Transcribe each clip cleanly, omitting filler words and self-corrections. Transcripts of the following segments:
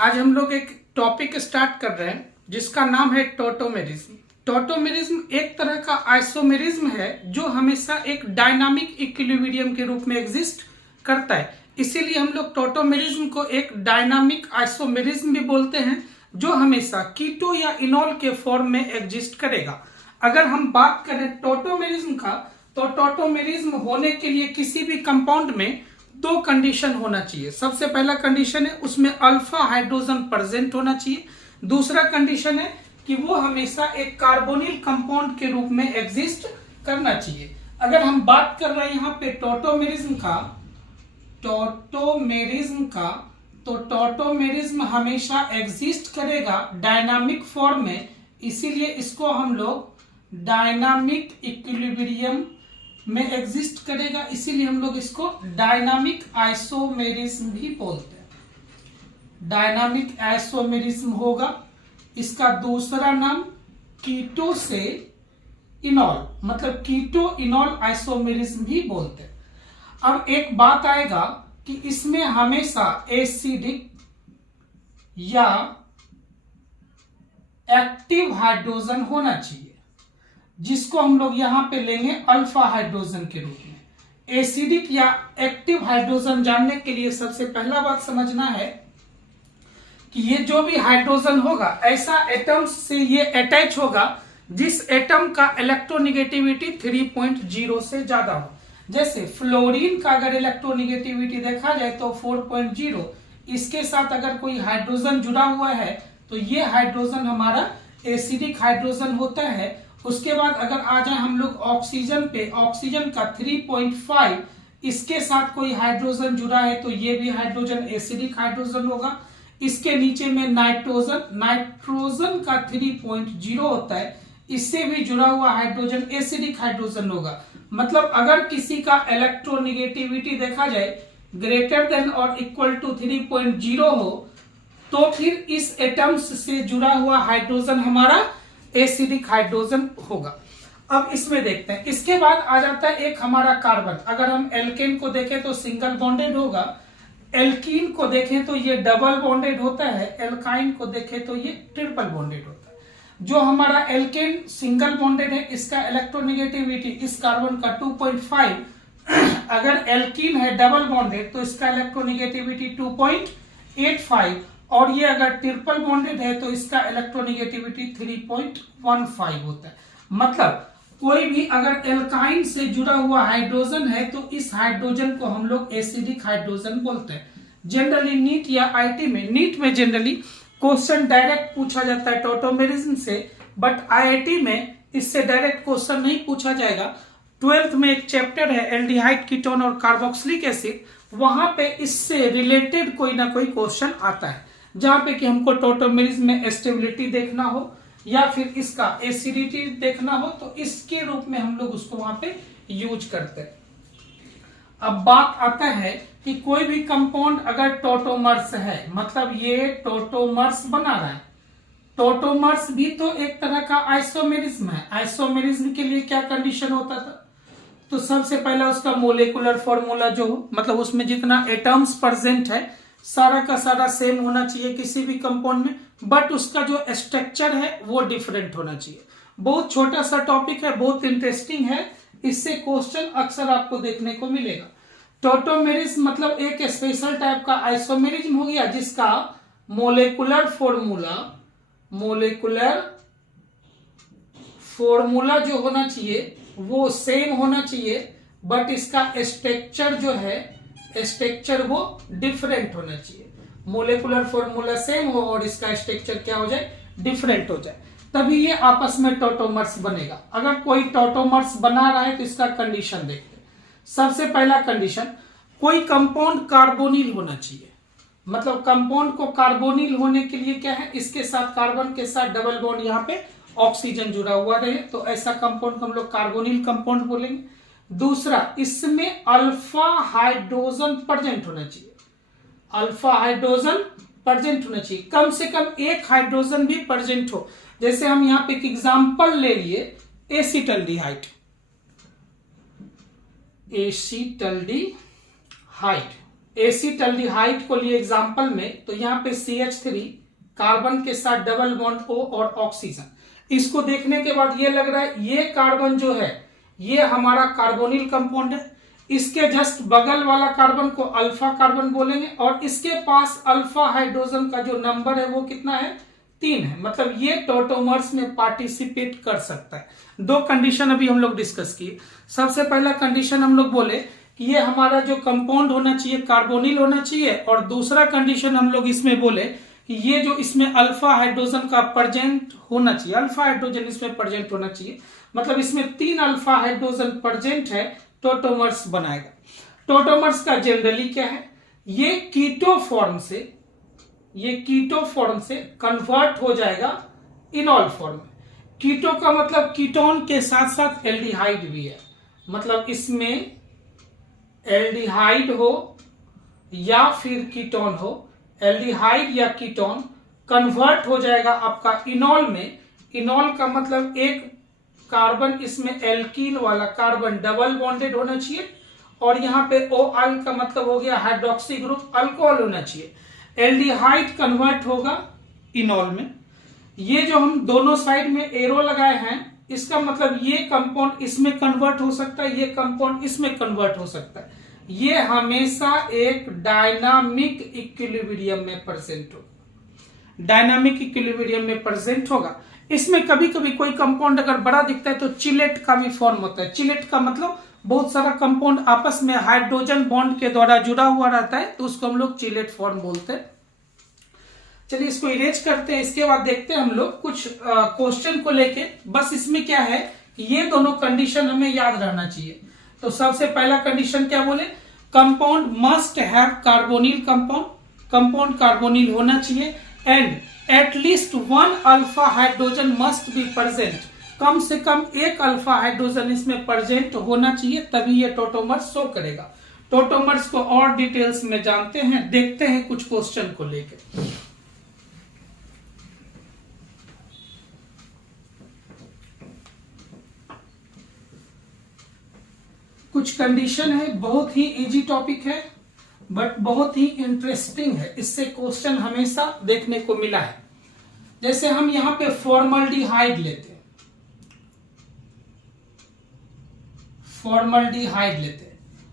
आज हम लोग एक टॉपिक स्टार्ट कर रहे हैं जिसका नाम है टॉटोमेरिज्म। टॉटोमेरिज्म एक तरह का आइसोमेरिज्म है जो हमेशा एक डायनामिक इक्विलिब्रियम के रूप में एग्जिस्ट करता है। इसीलिए हम लोग टॉटोमेरिज्म को एक डायनामिक आइसोमेरिज्म भी बोलते हैं जो हमेशा कीटो या इनॉल के फॉर्म में एग्जिस्ट करेगा। अगर हम बात करें टॉटोमेरिज्म का, तो टॉटोमेरिज्म होने के लिए किसी भी कंपाउंड में दो कंडीशन होना चाहिए। सबसे पहला कंडीशन है उसमें अल्फा हाइड्रोजन प्रेजेंट होना चाहिए। दूसरा कंडीशन है कि वो हमेशा एक कार्बोनिल कंपाउंड के रूप में एग्जिस्ट करना चाहिए। अगर हम बात कर रहे हैं यहाँ पे टॉटोमेरिज्म का, तो टॉटोमेरिज्म हमेशा एग्जिस्ट करेगा डायनामिक फॉर्म में, इसीलिए इसको हम लोग डायनामिक इक्विलिब्रियम में एग्जिस्ट करेगा, इसीलिए हम लोग इसको डायनामिक आइसोमेरिज्म भी बोलते हैं। डायनामिक आइसोमेरिज्म होगा। इसका दूसरा नाम कीटो से इनॉल, मतलब कीटो इनॉल आइसोमेरिज्म भी बोलते हैं। अब एक बात आएगा कि इसमें हमेशा एसिडिक या एक्टिव हाइड्रोजन होना चाहिए, जिसको हम लोग यहां पे लेंगे अल्फा हाइड्रोजन के रूप में। एसिडिक या एक्टिव हाइड्रोजन जानने के लिए सबसे पहला बात समझना है कि ये जो भी हाइड्रोजन होगा ऐसा एटम्स से ये अटैच होगा जिस एटम का इलेक्ट्रोनेगेटिविटी 3.0 से ज्यादा हो। जैसे फ्लोरीन का अगर इलेक्ट्रोनेगेटिविटी देखा जाए तो 4.0, इसके साथ अगर कोई हाइड्रोजन जुड़ा हुआ है तो ये हाइड्रोजन हमारा एसिडिक हाइड्रोजन होता है। उसके बाद अगर आ जाए हम लोग ऑक्सीजन पे, ऑक्सीजन का 3.5, इसके साथ कोई हाइड्रोजन जुड़ा है तो ये भी हाइड्रोजन एसिडिक हाइड्रोजन होगा। इसके नीचे में नाइट्रोजन का 3.0 होता है, इससे भी जुड़ा हुआ हाइड्रोजन एसिडिक हाइड्रोजन होगा। मतलब अगर किसी का इलेक्ट्रोनेगेटिविटी देखा जाए ग्रेटर देन और इक्वल टू 3.0 हो तो फिर इस एटम्स से जुड़ा हुआ हाइड्रोजन हमारा एसिडिक हाइड्रोजन होगा। अब इसमें देखते हैं। इसके बाद आ जाता है एक हमारा कार्बन। अगर हम एल्केन को देखें तो सिंगल बॉन्डेड होगा, एल्कीन को देखें तो ये डबल बॉन्डेड होता है, एल्काइन को देखें तो ये ट्रिपल बॉन्डेड होता है। जो हमारा एल्केन सिंगल बॉन्डेड है इसका इलेक्ट्रोनेगेटिविटी इस कार्बन का 2.5, अगर एल्कीन है डबल बॉन्डेड तो इसका इलेक्ट्रोनेगेटिविटी 2.85, और ये अगर ट्रिपल बॉन्डेड है तो इसका इलेक्ट्रोनेगेटिविटी 3.15 होता है। मतलब कोई भी अगर एल्काइन से जुड़ा हुआ हाइड्रोजन है तो इस हाइड्रोजन को हम लोग एसिडिक हाइड्रोजन बोलते हैं। जनरली नीट या आईटी में, नीट में जनरली क्वेश्चन डायरेक्ट पूछा जाता है टॉटोमेरिज्म से, बट आईआईटी में इससे डायरेक्ट क्वेश्चन नहीं पूछा जाएगा। 12th में एक चैप्टर है एल्डिहाइड, कीटोन और कार्बोक्सिलिक एसिड, वहां पे इससे रिलेटेड कोई ना कोई क्वेश्चन आता है जहां पे कि हमको टॉटोमेरिज्म में स्टेबिलिटी देखना हो या फिर इसका एसिडिटी देखना हो, तो इसके रूप में हम लोग उसको वहां पे यूज करते हैं। अब बात आता है कि कोई भी कंपाउंड अगर टॉटोमर्स है, मतलब ये टॉटोमर्स बना रहा है, टॉटोमर्स भी तो एक तरह का आइसोमेरिज्म है। आइसोमेरिज्म के लिए क्या कंडीशन होता था? तो सबसे पहला उसका मोलेकुलर फॉर्मूला जो हो, मतलब उसमें जितना एटम्स प्रेजेंट है सारा का सारा सेम होना चाहिए किसी भी कंपाउंड में, बट उसका जो स्ट्रक्चर है वो डिफरेंट होना चाहिए। बहुत छोटा सा टॉपिक है, बहुत इंटरेस्टिंग है, इससे क्वेश्चन अक्सर आपको देखने को मिलेगा। टॉटोमेरिज्म मतलब एक स्पेशल टाइप का आइसोमेरिज्म हो गया जिसका मोलेकुलर फॉर्मूला जो होना चाहिए वो सेम होना चाहिए, बट इसका स्ट्रक्चर जो है स्ट्रक्चर वो डिफरेंट होना चाहिए। मोलेकुलर फॉर्मूला सेम हो और इसका स्ट्रक्चर क्या हो जाए, डिफरेंट हो जाए, तभी ये आपस में टॉटोमर्स बनेगा। अगर कोई टॉटोमर्स बना रहा है तो इसका कंडीशन देखते हैं। सबसे पहला कंडीशन, कोई कंपाउंड कार्बोनिल होना चाहिए। मतलब कंपाउंड को कार्बोनिल होने के लिए क्या है, इसके साथ कार्बन के साथ डबल बॉन्ड यहाँ पे ऑक्सीजन जुड़ा हुआ रहे, तो ऐसा कंपाउंड को हम लोग कार्बोनिल कंपाउंड बोलेंगे। दूसरा, इसमें अल्फा हाइड्रोजन प्रेजेंट होना चाहिए। अल्फा हाइड्रोजन प्रेजेंट होना चाहिए, कम से कम एक हाइड्रोजन भी प्रेजेंट हो। जैसे हम यहाँ पे एक एग्जांपल ले लिए एसिटल्डिहाइड, एसिटल्डिहाइड को लिए एग्जांपल में, तो यहाँ पे CH3 कार्बन के साथ डबल बॉन्ड O और ऑक्सीजन। इसको देखने के बाद ये लग रहा है ये कार्बन जो है ये हमारा कार्बोनिल कंपाउंड है। इसके जस्ट बगल वाला कार्बन को अल्फा कार्बन बोलेंगे और इसके पास अल्फा हाइड्रोजन का जो नंबर है वो कितना है, 3 है। मतलब ये टॉटोमर्स में पार्टिसिपेट कर सकता है। 2 कंडीशन अभी हम लोग डिस्कस किए। सबसे पहला कंडीशन हम लोग बोले कि ये हमारा जो कंपाउंड होना चाहिए कार्बोनिल होना चाहिए, और दूसरा कंडीशन हम लोग इसमें बोले कि ये जो इसमें अल्फा हाइड्रोजन का प्रेजेंट होना चाहिए, अल्फा हाइड्रोजन इसमें प्रेजेंट होना चाहिए। मतलब इसमें 3 अल्फा हाइड्रोजन प्रेजेंट है, टॉटोमर्स बनाएगा। टॉटोमर्स का जनरली क्या है, ये कीटो फॉर्म से कन्वर्ट हो जाएगा इनॉल फॉर्म में। कीटो का मतलब कीटोन के साथ साथ एल्डिहाइड भी है। मतलब इसमें एल्डिहाइड हो या फिर कीटोन हो, एल्डिहाइड या कीटोन कन्वर्ट हो जाएगा आपका इनॉल में। इनॉल का मतलब एक कार्बन इसमें एल्कीन वाला कार्बन डबल बॉन्डेड होना चाहिए, और यहाँ पे OI का मतलब हो गया हाइड्रोक्सी ग्रुप अल्कोहल होना चाहिए। एल्डिहाइड कन्वर्ट होगा इनॉल में। ये जो हम दोनों साइड में एरो लगाए हैं, इसका मतलब ये कंपाउंड इसमें कन्वर्ट हो सकता है, ये कंपाउंड इसमें कन्वर्ट हो सकता है। ये हमेशा एक डायनामिक इक्विलिब्रियम में प्रेजेंट होगा, डायनामिक इक्विलिब्रियम में प्रेजेंट होगा। इसमें कभी कभी कोई कंपाउंड अगर बड़ा दिखता है तो चिलेट का भी फॉर्म होता है। चिलेट का मतलब बहुत सारा कंपाउंड आपस में हाइड्रोजन बॉन्ड के द्वारा जुड़ा हुआ रहता है, तो उसको हम लोग चिलेट फॉर्म बोलते हैं। चलिए इसको इरेज करते हैं। इसके बाद देखते हैं हम लोग कुछ क्वेश्चन को लेके। बस इसमें क्या है कि ये दोनों कंडीशन हमें याद रहना चाहिए। तो सबसे पहला कंडीशन क्या बोले, compound must have carbonyl compound, compound carbonyl होना चाहिए, and at least 1 alpha hydrogen must be present. कम से कम एक अल्फा हाइड्रोजन इसमें प्रेजेंट होना चाहिए, तभी ये टॉटोमर्स शो करेगा। टॉटोमर्स को और डिटेल्स में जानते हैं, देखते हैं कुछ क्वेश्चन को लेकर। कुछ कंडीशन है, बहुत ही इजी टॉपिक है बट बहुत ही इंटरेस्टिंग है। इससे क्वेश्चन हमेशा देखने को मिला है। जैसे हम यहां पे फॉर्मल्डिहाइड लेते हैं,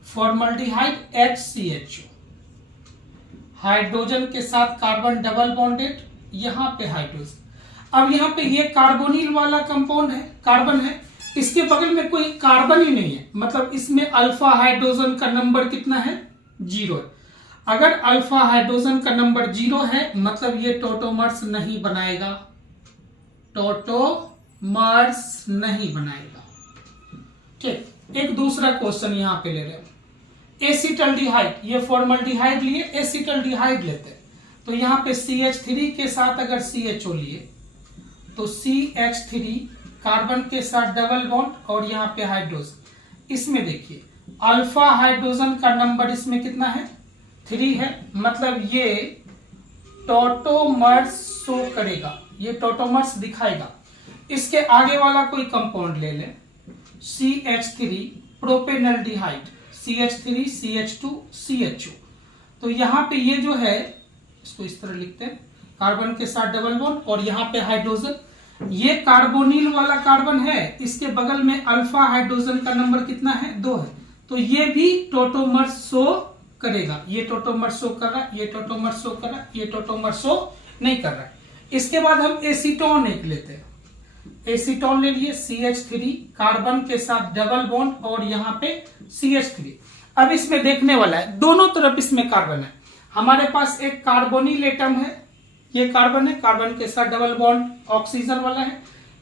फॉर्मल्डिहाइड HCHO, हाइड्रोजन के साथ कार्बन डबल बॉन्डेड, यहां पे हाइड्रोजन। अब यहां पे ये कार्बोनिल वाला कंपाउंड है, कार्बन है, इसके बगल में कोई कार्बन ही नहीं है। मतलब इसमें अल्फा हाइड्रोजन का नंबर कितना है, 0 है। अगर अल्फा हाइड्रोजन का नंबर 0 है मतलब ये टॉटोमर्स नहीं बनाएगा, टॉटोमर्स नहीं बनाएगा। ठीक, एक दूसरा क्वेश्चन यहां पे ले रहे हैं, एसिटल्डिहाइड, ये फॉर्मल्डिहाइड लिए, एसिटल्डिहाइड लेते हैं। तो यहां पे CH3 के साथ अगर CHO लिए तो CH3 कार्बन के साथ डबल बॉन्ड और यहाँ पे हाइड्रोजन। इसमें देखिए अल्फा हाइड्रोजन का नंबर इसमें कितना है, 3 है। मतलब ये टॉटोमर्स शो करेगा, ये टॉटोमर्स दिखाएगा। इसके आगे वाला कोई कंपाउंड ले लें, CH3 propanaldehyde, CH3 CH2 CHO। तो यहाँ पे ये जो है, इसको इस तरह लिखते हैं, कार्बन के साथ डबल बॉन्ड और यहाँ पे हाइड्रोजन। ये कार्बोनिल वाला कार्बन है, इसके बगल में अल्फा हाइड्रोजन का नंबर कितना है, 2 है। तो ये भी टॉटोमर्स शो करेगा। ये टॉटोमर्स शो कर रहा है, ये टॉटोमर्स शो कर रहा है, ये टॉटोमर्स शो नहीं कर रहा है। इसके बाद हम एसीटोन एक लेते हैं, एसीटोन ले लिए, CH3 कार्बन के साथ डबल बॉन्ड और यहाँ पे CH3। अब इसमें देखने वाला है, दोनों तरफ इसमें कार्बन है। हमारे पास एक कार्बोनिल एटम है, ये कार्बन है, कार्बन के साथ डबल बॉन्ड ऑक्सीजन वाला है।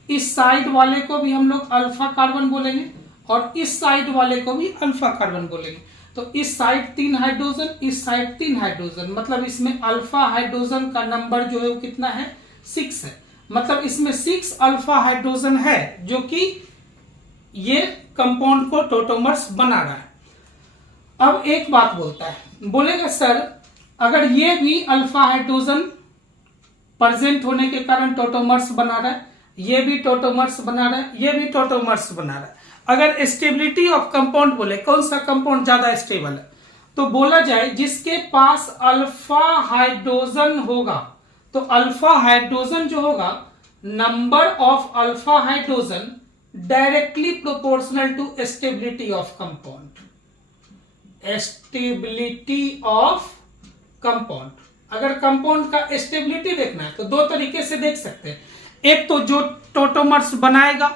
इस साइड वाले को भी हम लोग अल्फा कार्बन बोलेंगे और इस साइड वाले को भी अल्फा कार्बन बोलेंगे। तो इस साइड 3 हाइड्रोजन, इस साइड 3 हाइड्रोजन, मतलब इसमें अल्फा हाइड्रोजन का नंबर जो है वो कितना है, 6 है। मतलब इसमें 6 अल्फा हाइड्रोजन है जो कि ये कंपाउंड को टॉटोमर्स बना रहा है। अब एक बात बोलता है, बोलेगा सर अगर ये भी अल्फा हाइड्रोजन प्रेजेंट होने के कारण टॉटोमर्स बना रहा है, ये भी टॉटोमर्स बना रहा है, ये भी टॉटोमर्स बना रहा है, अगर स्टेबिलिटी ऑफ कंपाउंड बोले कौन सा कंपाउंड ज्यादा स्टेबल है, तो बोला जाए जिसके पास अल्फा हाइड्रोजन होगा, तो अल्फा हाइड्रोजन जो होगा, number of alpha hydrogen directly proportional to stability of compound. Stability of compound, अगर कंपाउंड का स्टेबिलिटी देखना है तो दो तरीके से देख सकते हैं। एक तो जो टोटोमर्स बनाएगा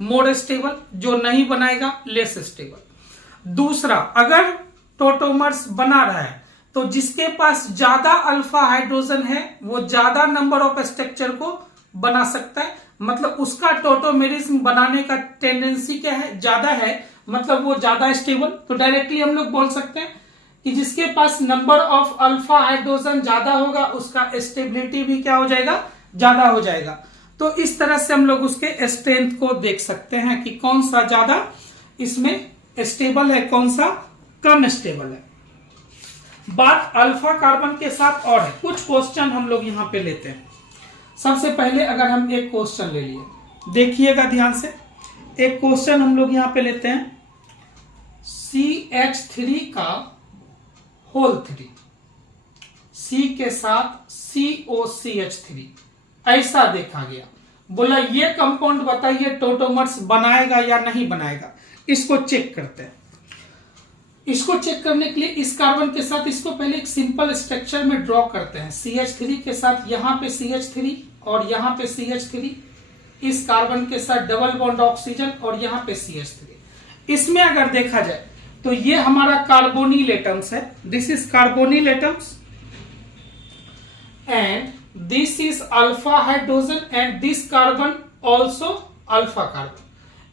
मोर स्टेबल, जो नहीं बनाएगा लेस स्टेबल। दूसरा, अगर टोटोमर्स बना रहा है तो जिसके पास ज्यादा अल्फा हाइड्रोजन है वो ज्यादा नंबर ऑफ स्ट्रक्चर को बना सकता है, मतलब उसका टोटोमेरिज्म बनाने का टेंडेंसी क्या है, ज्यादा है, मतलब वो ज्यादा स्टेबल। तो डायरेक्टली हम लोग बोल सकते हैं कि जिसके पास नंबर ऑफ अल्फा हाइड्रोजन ज्यादा होगा उसका स्टेबिलिटी भी क्या हो जाएगा, ज्यादा हो जाएगा। तो इस तरह से हम लोग उसके स्ट्रेंथ को देख सकते हैं कि कौन सा ज्यादा इसमें स्टेबल है, कौन सा कम स्टेबल है। बात अल्फा कार्बन के साथ और है, कुछ क्वेश्चन हम लोग यहां पे लेते हैं। सबसे पहले अगर हम एक क्वेश्चन ले लिए, देखिएगा ध्यान से, एक क्वेश्चन हम लोग यहां पे लेते हैं, CH3 का होल 3, C के साथ COCH3 ऐसा देखा गया। बोला ये कंपाउंड बताइए टोटोमर्स बनाएगा या नहीं बनाएगा। इसको चेक करते हैं। इसको चेक करने के लिए इस कार्बन के साथ इसको पहले एक सिंपल स्ट्रक्चर में ड्रॉ करते हैं। CH3 के साथ यहां पे CH3 और यहां पे CH3, इस कार्बन के साथ डबल बॉन्ड ऑक्सीजन और यहां पे CH3। इसमें अगर देखा जाए तो ये हमारा कार्बोनिल एटम्स है, this is carbonyl atoms and this is alpha hydrogen and this carbon also alpha carbon.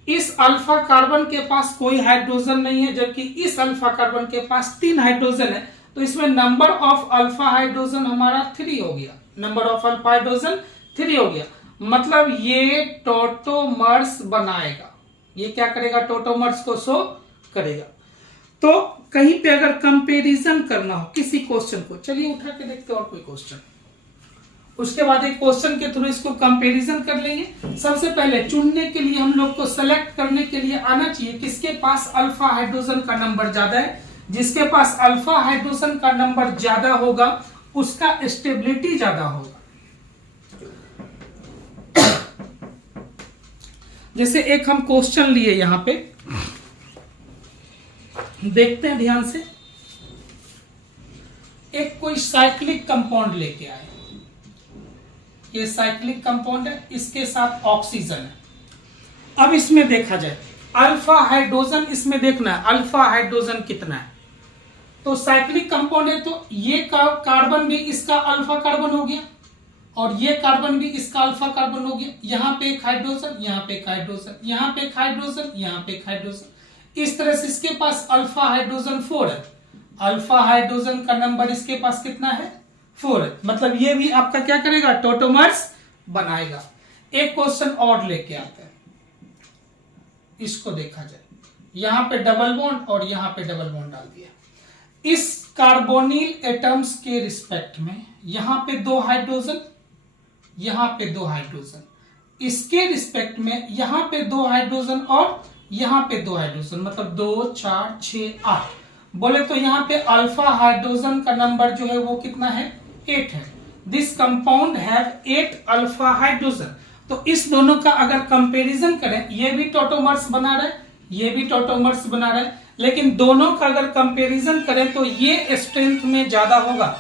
इस अल्फा कार्बन के पास कोई हाइड्रोजन नहीं है, जबकि इस अल्फा कार्बन के पास 3 हाइड्रोजन है। तो इसमें नंबर ऑफ अल्फा हाइड्रोजन हमारा 3 हो गया, नंबर ऑफ अल्फा हाइड्रोजन 3 हो गया। मतलब ये टोटोमर्स बनाएगा, ये क्या करेगा, टोटोमर्स को शो करेगा। तो कहीं पे अगर कंपैरिजन करना हो किसी क्वेश्चन को, चलिए उठा के देखते हैं और कोई क्वेश्चन, उसके बाद एक क्वेश्चन के थ्रू इसको कंपैरिजन कर लेंगे। सबसे पहले चुनने के लिए हम लोग को सेलेक्ट करने के लिए आना चाहिए किसके पास अल्फा हाइड्रोजन का नंबर ज्यादा है। जिसके पास अल्फा हाइड्रोजन का नंबर ज्यादा होगा उसका स्टेबिलिटी ज्यादा होगा। जैसे एक हम क्वेश्चन लिए यहां पे, देखते हैं ध्यान से। एक कोई साइक्लिक कंपाउंड लेके आए, ये साइक्लिक कंपाउंड है, इसके साथ ऑक्सीजन है। अब इसमें देखा जाए अल्फा हाइड्रोजन, इसमें देखना है अल्फा हाइड्रोजन कितना है। तो साइक्लिक कंपाउंड है तो ये कार्बन भी इसका अल्फा कार्बन हो गया और ये कार्बन भी इसका अल्फा कार्बन हो गया। यहां पे एक हाइड्रोजन, यहां पे एक हाइड्रोजन, यहां पे एक हाइड्रोजन, यहां पे एक हाइड्रोजन। इस तरह से इसके पास अल्फा हाइड्रोजन 4 है। अल्फा हाइड्रोजन का नंबर इसके पास कितना है, 4 है। मतलब ये भी आपका क्या करेगा, टोटोमर्स बनाएगा। एक क्वेश्चन और लेके आते हैं, इसको देखा जाए। यहां पे डबल बॉन्ड और यहां पे डबल बॉन्ड डाल दिया। इस कार्बोनिल एटम्स के रिस्पेक्ट में यहां पे 2 हाइड्रोजन, यहां पे 2 हाइड्रोजन, इसके रिस्पेक्ट में यहां पे 2 हाइड्रोजन और यहां पे 2 हाइड्रोजन, मतलब 2 4 6 8। बोले तो यहां पे अल्फा हाइड्रोजन का नंबर जो है वो कितना है, 8 है। This compound have 8 alpha hydrogen. तो इस दोनों का अगर कंपैरिजन करें, ये भी टोटोमर्स बना रहे, ये भी टोटोमर्स बना रहे, लेकिन दोनों का अगर कंपैरिजन करें तो ये स्ट्रेंथ में ज्यादा होगा,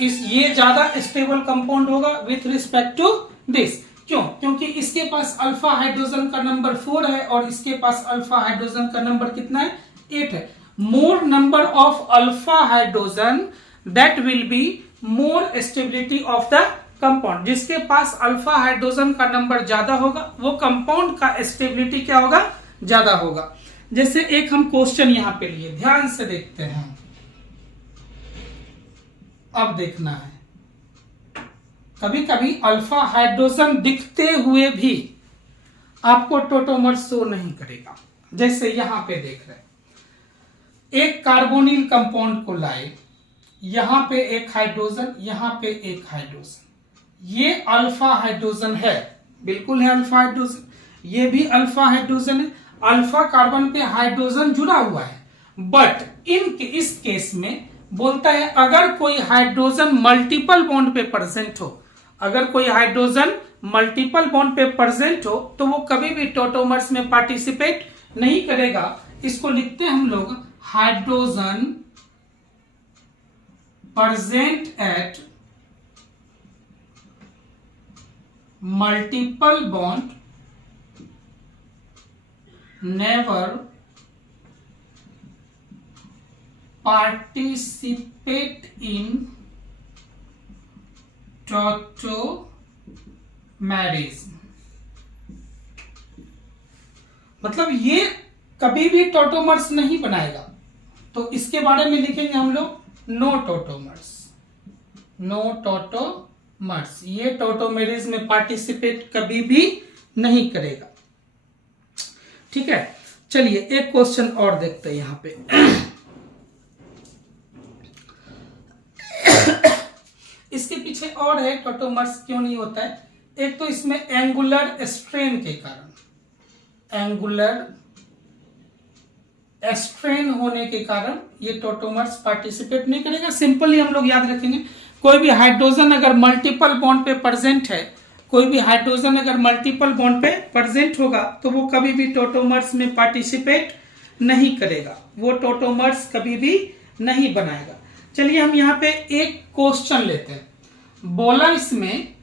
ये ज्यादा स्टेबल कंपाउंड होगा विथ रिस्पेक्ट टू दिस। क्यों? क्योंकि इसके पास अल्फा हाइड्रोजन का नंबर 4 है और इसके पास अल्फा हाइड्रोजन का नंबर कितना है, 8 है। मोर number of alpha hydrogen that will be more stability of the compound. जिसके पास अल्फा हाइड्रोजन का नंबर ज्यादा होगा वो कंपाउंड का स्टेबिलिटी क्या होगा, ज्यादा होगा। जैसे एक हम क्वेश्चन यहां पे लिए, ध्यान से देखते हैं। अब देखना है, कभी कभी अल्फा हाइड्रोजन दिखते हुए भी आपको टोटोमर शो नहीं करेगा। जैसे यहां पे देख रहे हैं, एक कार्बोनिल कंपाउंड को लाए, यहां पे एक हाइड्रोजन, यहां पे एक हाइड्रोजन, ये अल्फा हाइड्रोजन है, बिल्कुल है अल्फा हाइड्रोजन, ये भी अल्फा हाइड्रोजन है। अल्फा कार्बन पे हाइड्रोजन जुड़ा हुआ है, बट इस केस में बोलता है अगर कोई हाइड्रोजन मल्टीपल बॉन्ड पे प्रेजेंट हो, अगर कोई हाइड्रोजन मल्टीपल बॉन्ड पे प्रेजेंट हो तो वो कभी भी टोटोमर्स में पार्टिसिपेट नहीं करेगा। इसको लिखते हैं हम लोग hydrogen present at multiple bond never participate in tautomerism. मतलब ये कभी भी टोटोमर्स नहीं बनाएगा, तो इसके बारे में लिखेंगे हम लोग नो टोटोमर्स, नो टोटोमर्स। ये टोटोमेरिज्म में पार्टिसिपेट कभी भी नहीं करेगा। ठीक है, चलिए एक क्वेश्चन और देखते हैं यहां पे। इसके पीछे और है टोटोमर्स क्यों नहीं होता है। एक तो इसमें एंगुलर स्ट्रेन के कारण, एंगुलर स्ट्रेन होने के कारण ये टोटोमर्स पार्टिसिपेट नहीं करेगा। सिंपली हम लोग याद रखेंगे, कोई भी हाइड्रोजन अगर मल्टीपल बॉन्ड पे प्रेजेंट है, कोई भी हाइड्रोजन अगर मल्टीपल बॉन्ड पे प्रेजेंट होगा तो वो कभी भी टोटोमर्स में पार्टिसिपेट नहीं करेगा, वो टोटोमर्स कभी भी नहीं बनाएगा। चलिए हम यहां पे एक क्वेश्चन लेते हैं। बोला इसमें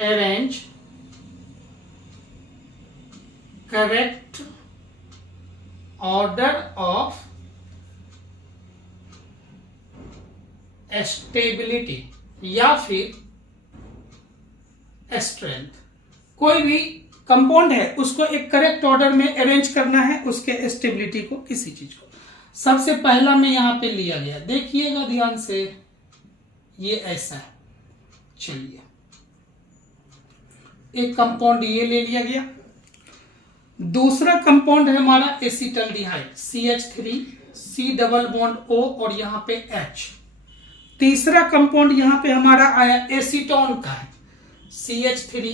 arrange correct order of stability या फिर स्ट्रेंथ। कोई भी कंपाउंड है उसको एक करेक्ट ऑर्डर में अरेंज करना है, उसके स्टेबिलिटी को, किसी चीज को। सबसे पहला में यहां पे लिया गया, देखिएगा ध्यान से, ये ऐसा है। चलिए एक कंपाउंड ये ले लिया गया। दूसरा कंपाउंड है हमारा acetaldehyde CH3 C double bond O और यहां पे H। तीसरा कंपाउंड यहां पे हमारा आया एसीटोन का है CH3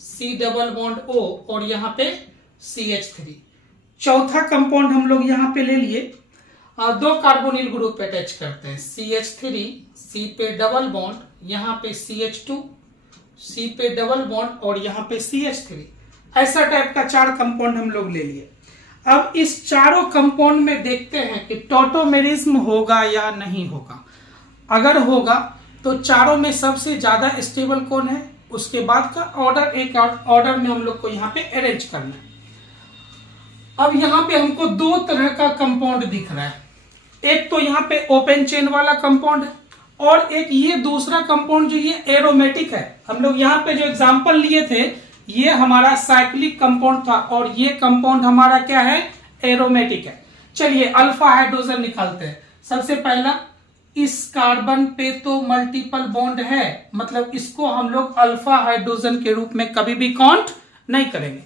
C double bond O और यहां पे CH3। चौथा कंपाउंड हम लोग यहां पे ले लिए, दो कार्बोनिल ग्रुप अटैच करते हैं, CH3 C पे डबल बॉन्ड, यहां पे CH2 C पे डबल बॉन्ड और यहां पे CH3। ऐसा टाइप का 4 कंपाउंड हम लोग ले लिए। अब इस चारों कंपाउंड में देखते हैं कि टोटोमेरिज्म होगा या नहीं होगा। अगर होगा तो चारों में सबसे ज्यादा स्टेबल कौन है, उसके बाद का ऑर्डर, एक ऑर्डर में हम लोग को यहाँ पे अरेंज करना है। अब यहाँ पे हमको दो तरह का कंपाउंड दिख रहा है, एक तो यहाँ पे ओपन चेन वाला कंपाउंड है और एक ये दूसरा कंपाउंड जो ये एरोमेटिक है। हम लोग यहाँ पे जो एग्जांपल लिए थे ये हमारा साइक्लिक कंपाउंड था और ये कंपाउंड हमारा क्या है, एरोमेटिक है। चलिए अल्फा हाइड्रोजन निकालते हैं। सबसे पहला, इस कार्बन पे तो मल्टीपल बॉन्ड है, मतलब इसको हम लोग अल्फा हाइड्रोजन के रूप में कभी भी काउंट नहीं करेंगे।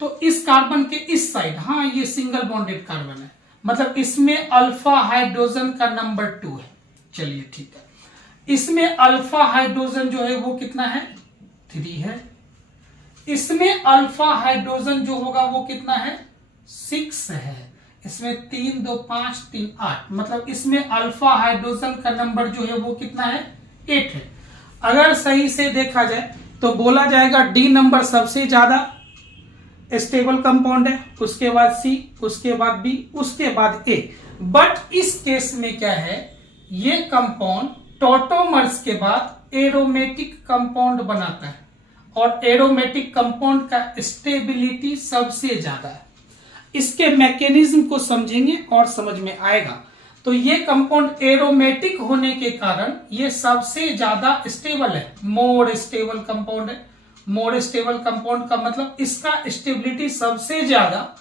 तो इस कार्बन के इस साइड, हाँ ये सिंगल बॉन्डेड कार्बन है, मतलब इसमें अल्फा हाइड्रोजन का नंबर 2 है। चलिए ठीक है, इसमें अल्फा हाइड्रोजन जो है वो कितना है, 3 है। इसमें अल्फा हाइड्रोजन जो होगा वो कितना है, 6 है। इसमें 3 2 5 3 8, मतलब इसमें अल्फा हाइड्रोजन का नंबर जो है वो कितना है, 8 है। अगर सही से देखा जाए तो बोला जाएगा डी नंबर सबसे ज्यादा स्टेबल कंपाउंड है, उसके बाद C, उसके बाद B, उसके बाद A। बट इस केस में क्या है, ये कंपाउंड टोटोमर्स के बाद एरोमेटिक कंपाउंड बनाता है और एरोमेटिक कंपाउंड का स्टेबिलिटी सबसे ज्यादा है। इसके मैकेनिज्म को समझेंगे और समझ में आएगा। तो ये कंपाउंड एरोमेटिक होने के कारण ये सबसे ज्यादा स्टेबल है, मोर स्टेबल कंपाउंड है। मोर स्टेबल कंपाउंड का मतलब इसका स्टेबिलिटी सबसे ज्यादा,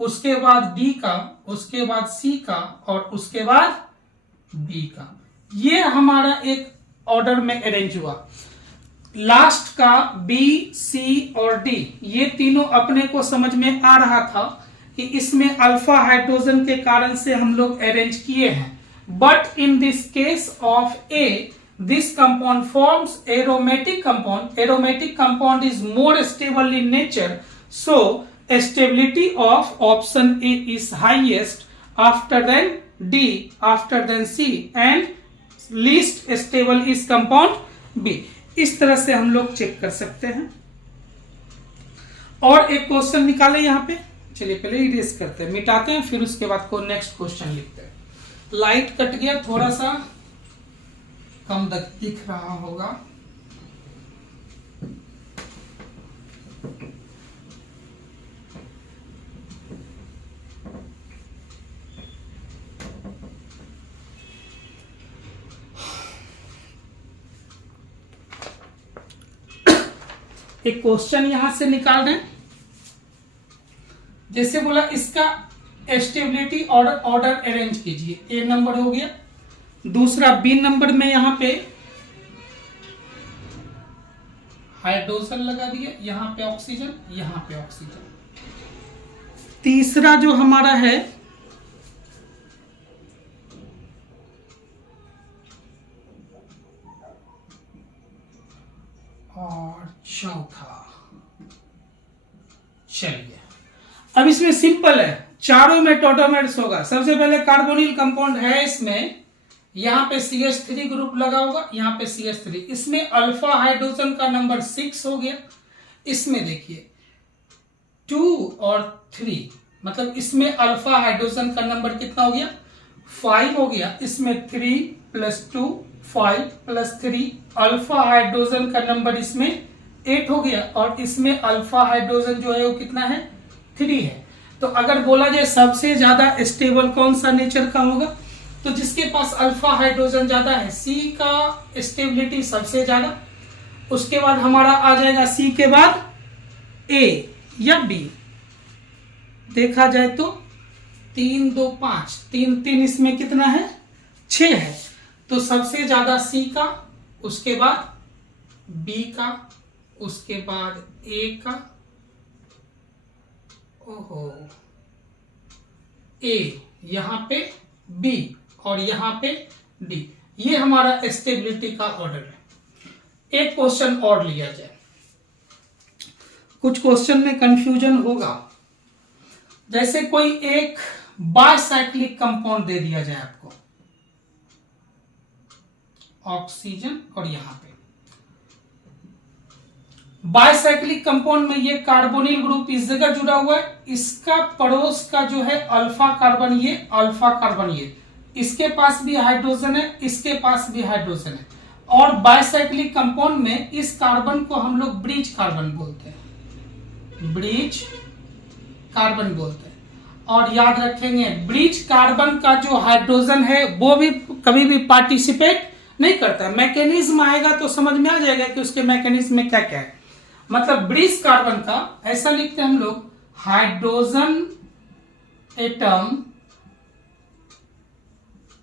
उसके बाद D का, उसके बाद C का और उसके बाद B का। ये हमारा एक ऑर्डर में अरेंज हुआ। लास्ट का B, C और D, ये तीनों अपने को समझ में आ रहा था कि इसमें अल्फा हाइड्रोजन के कारण से हम लोग अरेंज किए हैं। But in this case of A, this compound forms aromatic compound. Aromatic compound is more stable in nature, so stability of option A is highest after then D after then C and least stable is compound B. इस तरह से हम लोग check कर सकते हैं। और एक क्वेश्चन निकाले यहाँ पे, चलिए पहले इरेज करते हैं, मिटाते हैं, फिर उसके बाद को नेक्स्ट क्वेश्चन लिखते हैं। लाइट कट गया, थोड़ा सा कम दिख रहा होगा। एक क्वेश्चन यहां से निकाल रहे हैं, जैसे बोला इसका स्टेबिलिटी ऑर्डर अरेंज कीजिए। ए नंबर हो गया, दूसरा बी नंबर में यहां पे हाइड्रोजन लगा दिया, यहां पे ऑक्सीजन, यहां पे ऑक्सीजन। तीसरा जो हमारा है और चौथा, चलिए अब इसमें सिंपल है, चारों में टोटोमेर्स होगा। सबसे पहले कार्बोनिल कंपाउंड है, इसमें यहां पे CH3 ग्रुप लगा होगा, यहां पे CH3, इसमें अल्फा हाइड्रोजन का नंबर 6 हो गया। इसमें देखिए 2 और 3, मतलब इसमें अल्फा हाइड्रोजन का नंबर कितना हो गया, 5 हो गया। इसमें 3 + 2 5 + 3 अल्फा हाइड्रोजन का नंबर इसमें 8 हो गया, और इसमें अल्फा हाइड्रोजन जो है वो कितना है, 3 है। तो अगर बोला जाए सबसे ज्यादा स्टेबल कौन सा नेचर का होगा, तो जिसके पास अल्फा हाइड्रोजन ज्यादा है, सी का स्टेबिलिटी सबसे ज्यादा। उसके बाद हमारा आ जाएगा सी के बाद ए या बी। देखा जाए तो 3 2 5 3 3 इसमें कितना है, 6 है। तो सबसे ज्यादा सी का, उसके बाद बी का, उसके बाद ए का, ओहो ए, यहां पे बी और यहां पे डी। ये हमारा स्टेबिलिटी का ऑर्डर है। एक क्वेश्चन और लिया जाए, कुछ क्वेश्चन में कंफ्यूजन होगा। जैसे कोई एक बायसाइक्लिक कंपाउंड दे दिया जाए आपको, ऑक्सीजन, और यहां पे बायसाइक्लिक कंपाउंड में ये कार्बोनिल ग्रुप इस जगह जुड़ा हुआ है, इसका पड़ोस का जो है अल्फा कार्बन, ये अल्फा कार्बन, ये इसके पास भी हाइड्रोजन है, इसके पास भी हाइड्रोजन है। और बायसाइक्लिक कंपाउंड में इस कार्बन को हम लोग ब्रिज कार्बन बोलते हैं, ब्रिज कार्बन बोलते हैं। और याद रखेंगे ब्रिज कार्बन का जो हाइड्रोजन है वो भी कभी भी पार्टिसिपेट नहीं करता। मैकेनिज्म आएगा तो समझ में आ जाएगा कि उसके मैकेनिज्म में क्या क्या है। मतलब ब्रिज कार्बन का ऐसा लिखते हैं हम लोग, hydrogen atom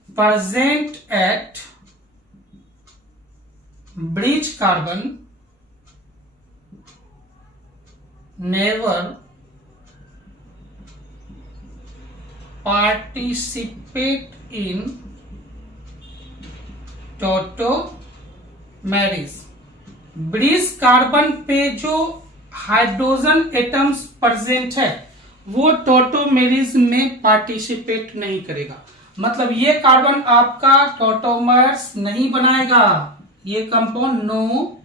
present at bridge carbon never participate in tautomerism. Bridge carbon पे जो हाइड्रोजन एटम्स प्रेजेंट है वो टोटोमेरिस में पार्टिसिपेट नहीं करेगा। मतलब ये कार्बन आपका टोटोमर्स नहीं बनाएगा, ये कंपाउंड नो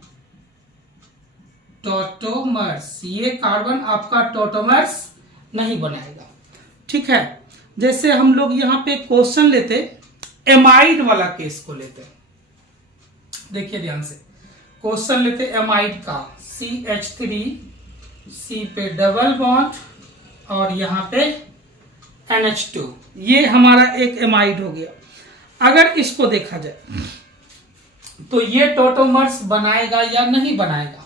टोटोमर्स, ये कार्बन आपका टोटोमर्स नहीं बनाएगा। ठीक है, जैसे हम लोग यहाँ पे क्वेश्चन लेते, एमाइड वाला केस को लेते, देखिए ध्यान से क्वेश्चन लेते एमाइड का, CH3, C पे डबल बॉन्ड और यहाँ पे NH2, ये हमारा एक एमाइड हो गया। अगर इसको देखा जाए तो ये टोटोमर्स बनाएगा या नहीं बनाएगा।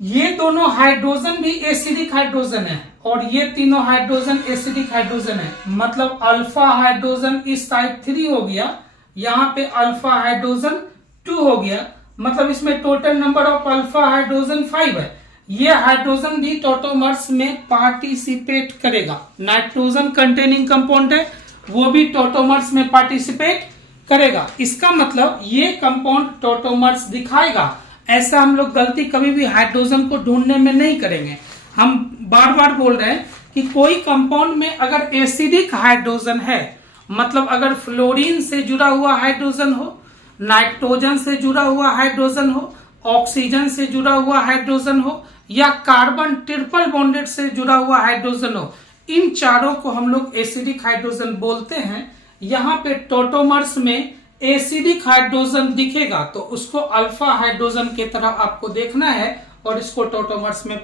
ये दोनों हाइड्रोजन भी एसिडिक हाइड्रोजन है और ये तीनों हाइड्रोजन एसिडिक हाइड्रोजन है। मतलब अल्फा हाइड्रोजन इस साइड 3 हो गया, यहाँ पे अल्फा हाइड्रोजन 2 हो गया, मतलब इसमें total number of alpha hydrogen 5 है। ये हाइड्रोजन भी टोटोमर्स में पार्टिसिपेट करेगा। नाइट्रोजन कंटेनिंग कंपाउंड है, वो भी टोटोमर्स में पार्टिसिपेट करेगा। इसका मतलब ये कंपाउंड टोटोमर्स दिखाएगा। ऐसा हम लोग गलती कभी भी हाइड्रोजन को ढूंढने में नहीं करेंगे। हम बार बार बोल रहे हैं कि कोई कंपाउंड में अगर एसिडिक हाइड्रोजन है, मतलब अगर फ्लोरीन से जुड़ा हुआ हाइड्रोजन हो, नाइट्रोजन से जुड़ा हुआ हाइड्रोजन हो, ऑक्सीजन से जुड़ा हुआ हाइड्रोजन हो, या कार्बन ट्रिपल बॉन्डेड से जुड़ा हुआ हाइड्रोजन हो, इन चारों को हम लोग एसिडिक हाइड्रोजन बोलते हैं। यहाँ पे टोटोमर्स में एसिडिक हाइड्रोजन दिखेगा तो उसको अल्फा हाइड्रोजन की तरह आपको देखना है और इसको टोटोमर्स में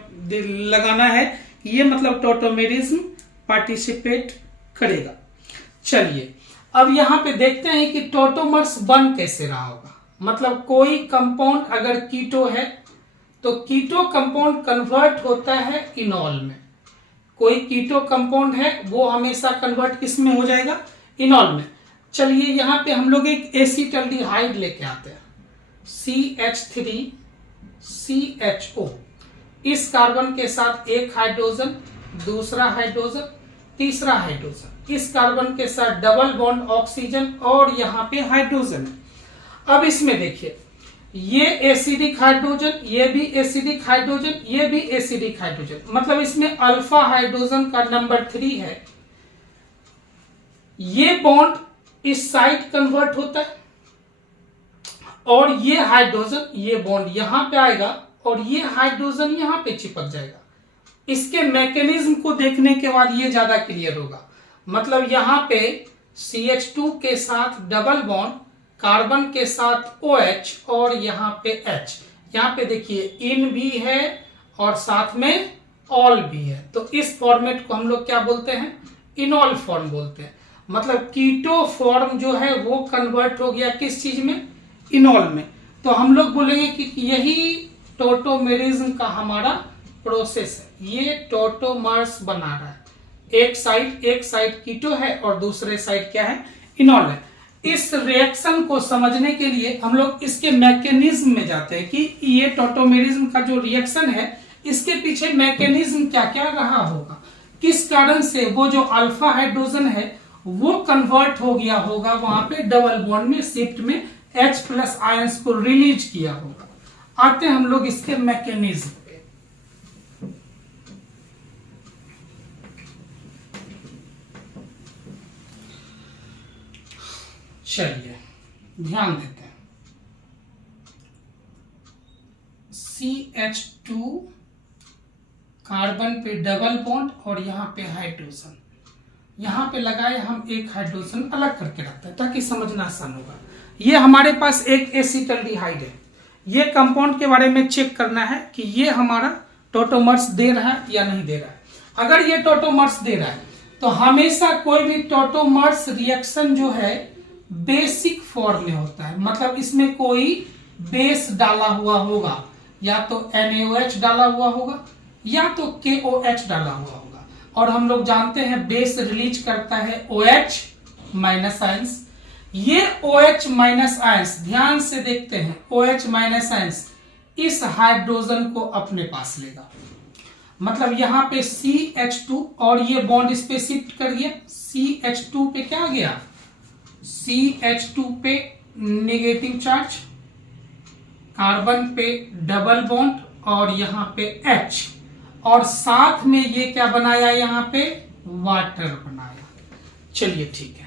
लगाना है। ये मतलब टोटोमेरिज्म पार्टिसिपेट करेगा। चलिए अब यहाँ पे देखते हैं कि टोटोमर्स बन कैसे रहा होगा। मतलब कोई कंपाउंड अगर कीटो है तो कीटो कंपाउंड कन्वर्ट होता है इनॉल में। कोई कीटो कंपाउंड है वो हमेशा कन्वर्ट किस में हो जाएगा? इनॉल में। चलिए यहाँ पे हम लोग एक एसिटल्डिहाइड लेके आते हैं, CH3CHO। इस कार्बन के साथ एक हाइड्रोजन, दूसरा हाइड्रोजन, तीसरा हाइड्रोजन, इस कार्बन के साथ डबल बॉन्ड ऑक्सीजन और यहाँ पे हाइड्रोजन। अब इसमें देखिए ये एसिडिक हाइड्रोजन, ये भी एसिडिक हाइड्रोजन, ये भी एसिडिक हाइड्रोजन, मतलब इसमें अल्फा हाइड्रोजन का नंबर 3 है। ये बॉन्ड इस साइड कन्वर्ट होता है और ये हाइड्रोजन, ये बॉन्ड यहां पे आएगा और ये हाइड्रोजन यहां पे चिपक जाएगा। इसके मैकेनिज्म को देखने के बाद ये ज्यादा क्लियर होगा। मतलब यहां पे CH2 के साथ डबल बॉन्ड, कार्बन के साथ OH और यहाँ पे H। यहाँ पे देखिए इन भी है और साथ में ऑल भी है, तो इस फॉर्मेट को हम लोग क्या बोलते हैं? इनॉल फॉर्म बोलते हैं। मतलब कीटो फॉर्म जो है वो कन्वर्ट हो गया किस चीज में? इनॉल में। तो हम लोग बोलेंगे कि यही टोटोमेरिज्म का हमारा प्रोसेस है। ये टोटोमर्स बना रहा है। एक साइड कीटो है और दूसरे साइड क्या है? इनॉल है। इस रिएक्शन को समझने के लिए हम लोग इसके मैकेनिज्म में जाते हैं कि ये टोटोमेरिज्म का जो रिएक्शन है इसके पीछे मैकेनिज्म क्या क्या रहा होगा, किस कारण से वो जो अल्फा हाइड्रोजन है वो कन्वर्ट हो गया होगा, वहां पे डबल बॉन्ड में शिफ्ट में H+ आयंस को रिलीज किया होगा। आते हैं हम लोग इसके मैकेनिज्म पे। चलिए ध्यान देते हैं। CH2 कार्बन पे डबल बॉन्ड और यहाँ पे हाइड्रोजन, यहाँ पे लगाए हम एक हाइड्रोजन अलग करके रखते हैं ताकि समझना आसान होगा। ये हमारे पास एक एसिटल्डिहाइड है। ये कंपाउंड के बारे में चेक करना है कि ये हमारा टोटोमर्स दे रहा है या नहीं दे रहा है। अगर ये टोटोमर्स दे रहा है तो हमेशा कोई भी टोटोमर्स रिएक्शन जो है बेसिक फॉर्म में होता है। मतलब इसमें कोई बेस डाला हुआ होगा, या तो NaOH डाला हुआ होगा या तो KOH डाला हुआ होगा। और हम लोग जानते हैं बेस रिलीज करता है OH- आयंस। ये OH- आयंस ध्यान से देखते हैं, OH- आयंस इस हाइड्रोजन को अपने पास लेगा। मतलब यहाँ पे CH2 और ये बॉन्ड इस पे शिफ्ट कर गया। CH2 पे क्या आ गया? CH2 पे नेगेटिव चार्ज, कार्बन पे डबल बॉन्ड और यहाँ पे H, और साथ में ये क्या बनाया? यहाँ पे वाटर बनाया। चलिए ठीक है।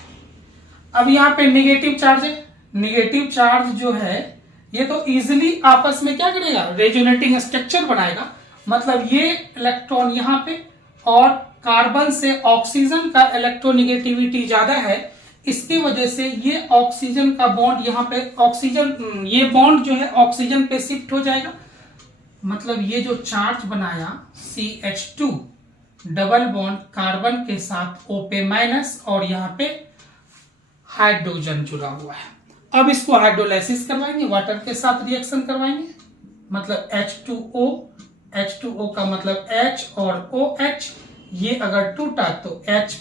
अब यहाँ पे नेगेटिव चार्ज है। नेगेटिव चार्ज जो है ये तो इजिली आपस में क्या करेगा? रेजोनेटिंग स्ट्रक्चर बनाएगा। मतलब ये इलेक्ट्रॉन यहाँ पे, और कार्बन से ऑक्सीजन का इलेक्ट्रोनेगेटिविटी ज्यादा है, इसकी वजह से ये ऑक्सीजन का बॉन्ड यहाँ पे ऑक्सीजन, ये बॉन्ड जो है ऑक्सीजन पे शिफ्ट हो जाएगा। मतलब ये जो चार्ज बनाया CH2 डबल बॉन्ड कार्बन के साथ O और यहाँ पे हाइड्रोजन जुड़ा हुआ है। अब इसको हाइड्रोलाइसिस करवाएंगे, वाटर के साथ रिएक्शन करवाएंगे। मतलब H2O का मतलब H और OH, ये अगर टूटा तो H+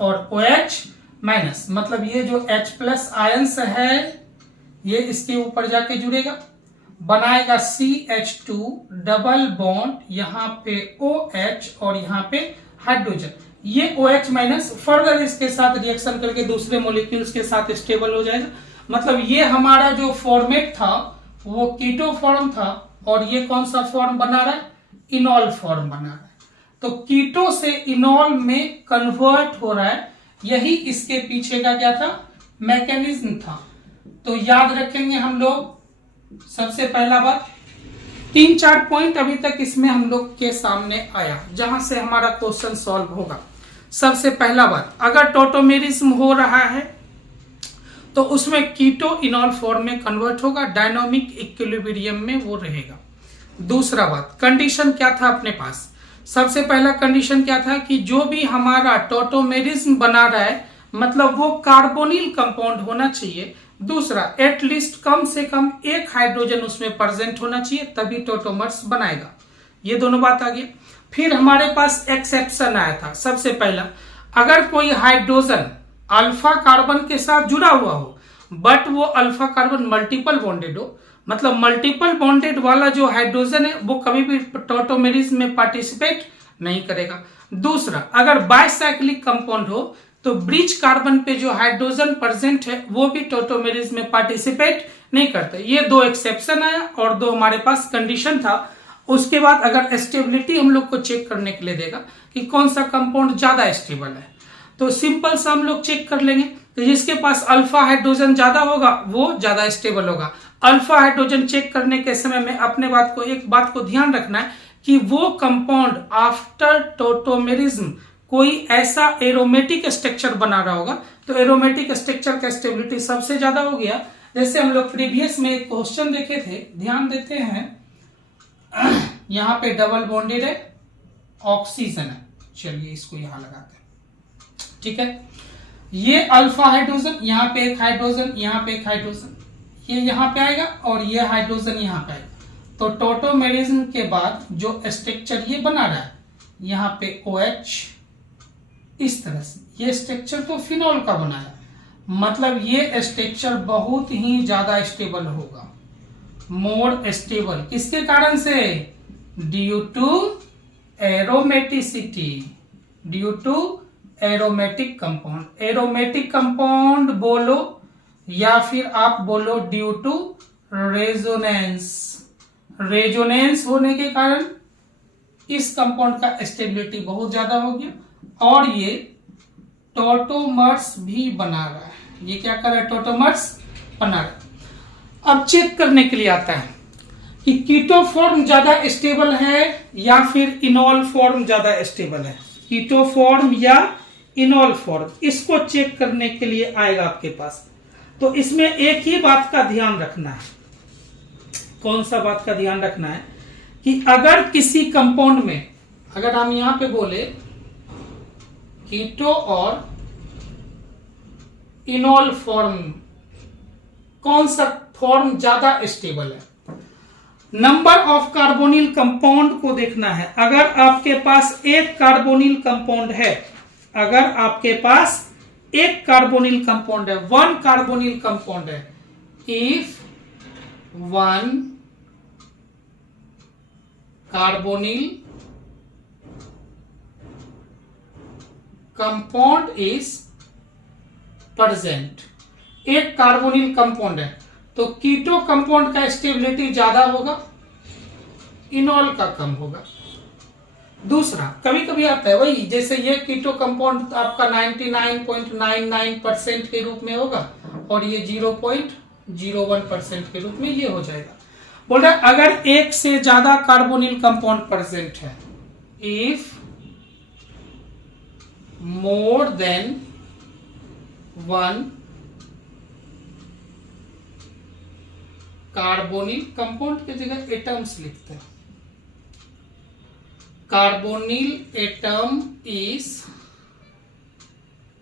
और OH-। मतलब ये जो H+ आयंस है ये इसके ऊपर जाके जुड़ेगा, बनाएगा CH2 डबल बॉन्ड, यहाँ पे OH और यहाँ पे हाइड्रोजन। ये OH- फर्दर इसके साथ रिएक्शन करके दूसरे मॉलिक्यूल्स के साथ स्टेबल हो जाएगा। मतलब ये हमारा जो फॉर्मेट था वो कीटो फॉर्म था, और ये कौन सा फॉर्म बना रहा है? इनॉल फॉर्म बना रहा है। तो कीटो से इनॉल में कन्वर्ट हो रहा है, यही इसके पीछे का क्या था, मैकेनिज्म था। तो याद रखेंगे हम लोग, सबसे पहला बात 3-4 पॉइंट अभी तक इसमें हम लोग के सामने आया जहां से हमारा क्वेश्चन सॉल्व होगा। सबसे पहला बात, अगर टोटोमेरिज्म हो रहा है तो उसमें कीटो इनॉल फॉर्म में कन्वर्ट होगा, डायनामिक इक्विलिब्रियम में वो रहेगा। दूसरा बात, कंडीशन क्या था अपने पास, सबसे पहला कंडीशन क्या था कि जो भी हमारा टोटोमेरिज्म बना रहा है मतलब वो कार्बोनिल कंपाउंड होना चाहिए। दूसरा, एटलीस्ट कम से कम एक हाइड्रोजन उसमें प्रेजेंट होना चाहिए, तभी टोटोमर्स बनाएगा। ये दोनों बात आ गई। फिर हमारे पास एक्सेप्शन आया था। सबसे पहला, अगर कोई हाइड्रोजन अल्फा कार्बन के साथ जुड़ा हुआ हो बट वो अल्फा कार्बन मल्टीपल बॉन्डेड हो, मतलब मल्टीपल बॉन्डेड वाला जो हाइड्रोजन है वो कभी भी टोटोमेरिज्म में पार्टिसिपेट नहीं करेगा। दूसरा, अगर बाइसाइक्लिक कंपाउंड हो तो ब्रिज कार्बन पे जो हाइड्रोजन प्रेजेंट है वो भी टोटोमेरिज्म में पार्टिसिपेट नहीं करते। ये 2 एक्सेप्शन आया और 2 हमारे पास कंडीशन था। उसके बाद अगर स्टेबिलिटी हम लोग को चेक करने के लिए देगा कि कौन सा कंपाउंड ज्यादा स्टेबल है, तो सिंपल सा हम लोग चेक कर लेंगे। तो जिसके पास अल्फा हाइड्रोजन ज्यादा होगा वो ज्यादा स्टेबल होगा। अल्फा हाइड्रोजन चेक करने के समय में अपने एक बात को ध्यान रखना है कि वो कंपाउंड आफ्टर टोटोमेरिज्म कोई ऐसा एरोमेटिक स्ट्रक्चर बना रहा होगा, तो एरोमेटिक स्ट्रक्चर का स्टेबिलिटी सबसे ज्यादा हो गया। जैसे हम लोग प्रीवियस में एक क्वेश्चन देखे थे, ध्यान देते हैं, यहां पे डबल बॉन्डेड है, ऑक्सीजन है, चलिए इसको यहां लगाते हैं, ठीक है। ये अल्फा हाइड्रोजन, यहाँ पे एक हाइड्रोजन, यहाँ पे एक हाइड्रोजन, ये यहाँ पे आएगा और ये हाइड्रोजन यहाँ पे आएगा। तो टोटोमेरिज्म के बाद जो स्ट्रक्चर ये बना रहा है, यहाँ पे OH इस तरह से, ये स्ट्रक्चर तो फिनॉल का बनाया, मतलब ये स्ट्रक्चर बहुत ही ज्यादा स्टेबल होगा, मोर स्टेबल। किसके कारण से? Due to aromaticity, due to aromatic compound. Aromatic compound बोलो या फिर आप बोलो ड्यू टू रेजोनेंस। रेजोनेंस होने के कारण इस कंपाउंड का स्टेबिलिटी बहुत ज्यादा हो गया और ये टोटोमर्स भी बना रहा है। ये क्या कर रहा है? टोटोमर्स बना रहा है। अब चेक करने के लिए आता है कि कीटो फॉर्म ज्यादा स्टेबल है या फिर इनॉल फॉर्म ज्यादा स्टेबल है। कीटो फॉर्म या इनॉल फॉर्म, इसको चेक करने के लिए आएगा आपके पास। तो इसमें एक ही बात का ध्यान रखना है। कौन सा बात का ध्यान रखना है? कि अगर किसी कंपाउंड में, अगर हम यहां पे बोले कीटो और इनॉल फॉर्म, कौन सा फॉर्म ज्यादा स्टेबल है? नंबर ऑफ कार्बोनिल कंपाउंड को देखना है। अगर आपके पास एक कार्बोनिल कंपाउंड है, अगर आपके पास एक कार्बोनिल कंपाउंड है, 1 कार्बोनिल कंपाउंड है, if 1 carbonyl compound is present, एक कार्बोनिल कंपाउंड है, तो कीटो कंपाउंड का स्टेबिलिटी ज्यादा होगा, इनॉल का कम होगा। दूसरा, कभी कभी आता है वही, जैसे ये कीटो कंपाउंड आपका 99.99% के रूप में होगा और ये 0.01% के रूप में ये हो जाएगा। बोल रहा है अगर एक से ज्यादा कार्बोनिल कंपाउंड प्रेजेंट है, if more than 1 carbonyl, compound की जगह एटम्स लिखते हैं, कार्बोनिल एटम इज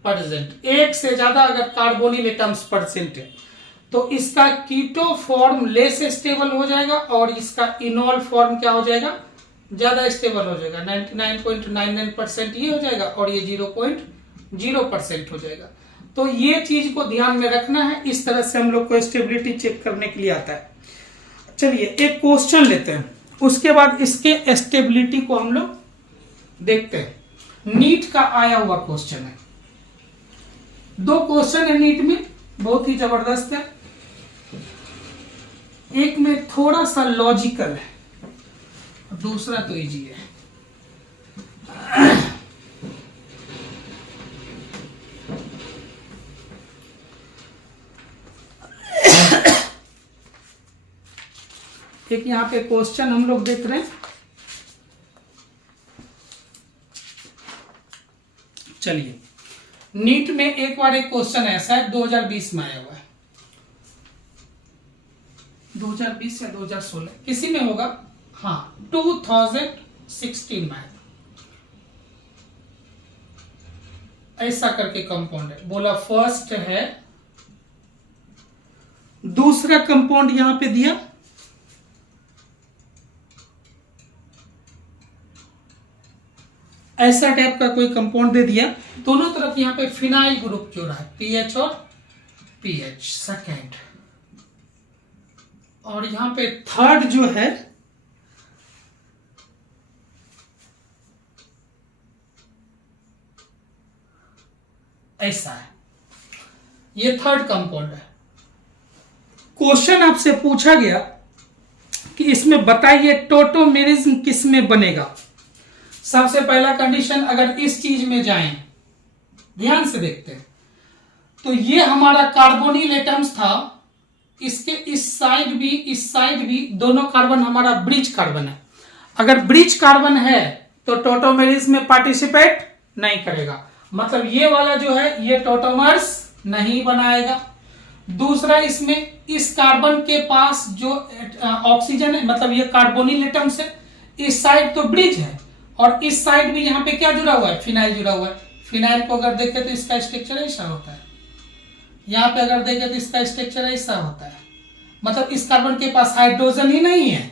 प्रेजेंट, एक से ज्यादा अगर कार्बोनिल एटम्स प्रेजेंट है तो इसका कीटो फॉर्म लेस स्टेबल हो जाएगा और इसका इनॉल फॉर्म क्या हो जाएगा? ज्यादा स्टेबल हो जाएगा। 99.99% ये हो जाएगा और ये 0.0% हो जाएगा। तो ये चीज को ध्यान में रखना है। इस तरह से हम लोग को स्टेबिलिटी चेक करने के लिए आता है। चलिए एक क्वेश्चन लेते हैं, उसके बाद इसके स्टेबिलिटी को हम लोग देखते हैं। नीट का आया हुआ क्वेश्चन है, 2 क्वेश्चन है नीट में, बहुत ही जबरदस्त है। एक में थोड़ा सा लॉजिकल है, दूसरा तो इजी है। एक यहाँ पे क्वेश्चन हम लोग देख रहे हैं। चलिए, नीट में एक बार एक क्वेश्चन ऐसा है 2020 में आया हुआ है, 2020 या 2016 किसी में होगा, हाँ 2016 में ऐसा करके कंपाउंड है। बोला फर्स्ट है, दूसरा कंपाउंड यहां पे दिया, ऐसा टाइप का कोई कंपाउंड दे दिया, दोनों तरफ यहां पे फिनाइल ग्रुप जोड़ा है, पीएच और पीएच सेकेंड, और यहां पे थर्ड जो है ऐसा है, ये थर्ड कंपाउंड है। क्वेश्चन आपसे पूछा गया कि इसमें बताइए टोटोमेरिज्म किस में बनेगा। सबसे पहला कंडीशन, अगर इस चीज में जाएं, ध्यान से देखते हैं, तो ये हमारा कार्बोनिल एटम्स था, इसके इस साइड भी दोनों कार्बन हमारा ब्रिज कार्बन है। अगर ब्रिज कार्बन है तो टोटोमेरिज्म में पार्टिसिपेट नहीं करेगा, मतलब ये वाला जो है ये टोटोमर्स नहीं बनाएगा। दूसरा, इसमें इस कार्बन के पास जो ऑक्सीजन है, मतलब ये कार्बोनिल एटम्स है, इस साइड तो ब्रिज है और इस साइड भी यहाँ पे क्या जुड़ा हुआ है, फिनाइल जुड़ा हुआ है। फिनाइल को अगर देखें तो इसका स्ट्रक्चर ऐसा होता है, यहाँ पे अगर देखें तो इसका स्ट्रक्चर ऐसा होता है, मतलब इस कार्बन के पास हाइड्रोजन ही नहीं है,